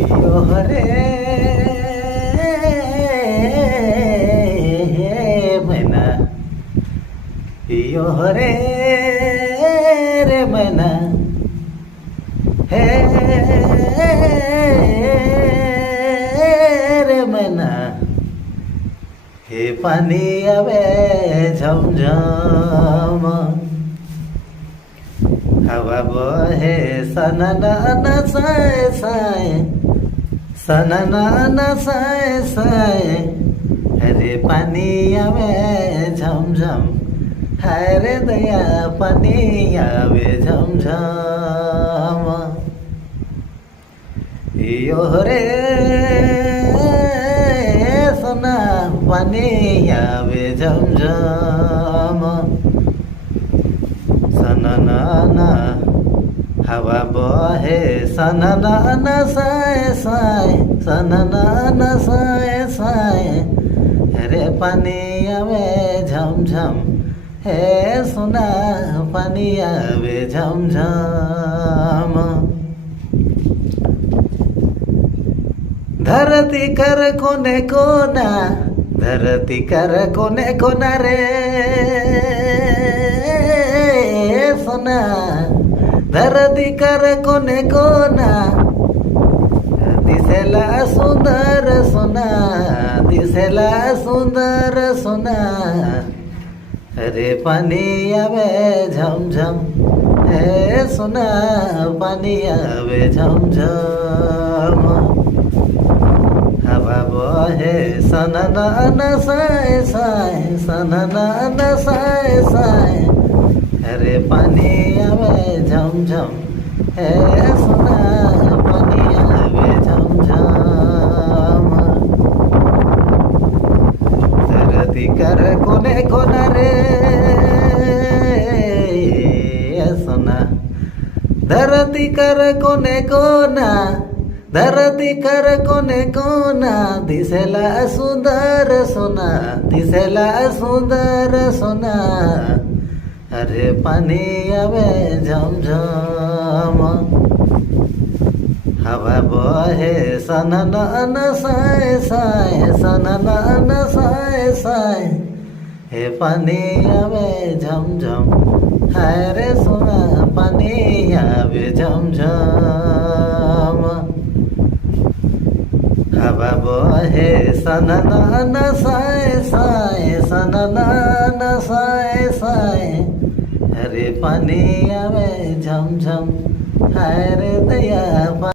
यो हरे मैना यो हरे रे मैना हे रे मैना हे पानी आवे झमझम हवा बहे सनना साए साए सनना साए साए हरे पानी आवे झमझम हाय रे दया पानी आवे झमझम यो रे सोना पानी आवे झमझम सनना हवा बहे सनना साए साए सनना साए साए रे पानी आवे झमझम हे सोना पानी आवे झमझम धरती कर कोने कोना धरती कर कोने कोना रे सोना धरती कर कोने कोना दिसेला सुंदर सोना दिसेला सुंदर सोना रे पानी आवे झमझम हे सोना पानी आवे झमझम हवा बहे सनना साए साए सनना साए साए रे पानी आवे झमझम हे सोना पानी आवे झमझम धरती कर कोने कोना रे सोना धरती कर कोने कोना धरती कर कोने कोना दिसेला सुंदर सोना दिसेला सुंदर सोना अरे पानी आवे झमझम हवा बहे सनना साए साए सनना साए साए हे पानी आवे झमझम हाय रे सोना पानी आवे झमझम हवा बहे सनना साए साए सनना साए साए हरे पानी आवे झमझम हाय रे दया